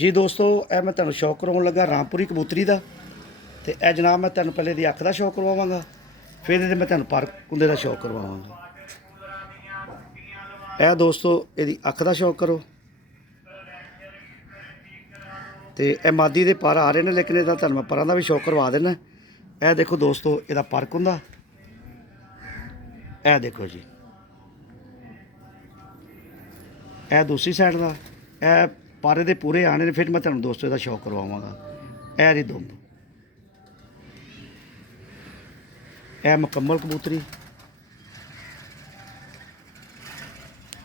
जी दोस्तों, ਇਹ ਮੈਂ ਤੁਹਾਨੂੰ ਸ਼ੌਕ ਕਰਵਾਉਣ ਲੱਗਾ ਰਾਮਪੁਰੀ ਕਬੂਤਰੀ ਦਾ। ਤੇ ਇਹ ਜਨਾਬ ਮੈਂ ਤੁਹਾਨੂੰ ਪਹਿਲੇ ਦੀ ਅੱਖ ਦਾ ਸ਼ੌਕ ਕਰਵਾਵਾਂਗਾ, ਫਿਰ ਇਹਦੇ ਮੈਂ ਤੁਹਾਨੂੰ ਪਰ ਕੁੰਦੇ ਦਾ ਸ਼ੌਕ ਕਰਵਾਵਾਂਗਾ। ਇਹ ਦੋਸਤੋ ਇਹਦੀ ਅੱਖ ਦਾ ਸ਼ੌਕ ਕਰੋ। ਤੇ ਇਹ ਮਾਦੀ ਦੇ ਪਰ ਆ ਰਹੇ ਨੇ, ਲੇਕਿਨ ਇਹਦਾ ਤੁਹਾਨੂੰ ਮੈਂ ਪਰਾਂ ਦਾ ਵੀ ਸ਼ੌਕ ਕਰਵਾ ਦੇਣਾ। ਇਹ ਦੇਖੋ ਦੋਸਤੋ ਇਹਦਾ ਪਰ ਕੁੰਦਾ, ਇਹ ਦੇਖੋ ਜੀ। ਇਹ ਦੂਸਰੀ ਸਾਈਡ ਦਾ, ਇਹ ਪਰ ਇਹਦੇ ਪੂਰੇ ਆਣੇ ਨੇ, ਫਿਰ ਮੈਂ ਤੁਹਾਨੂੰ ਦੋਸਤੋ ਇਹਦਾ ਸ਼ੌਕ ਕਰਵਾਵਾਂਗਾ। ਇਹ ਦੀ ਦੁੰਬ, ਇਹ ਮੁਕੰਮਲ ਕਬੂਤਰੀ।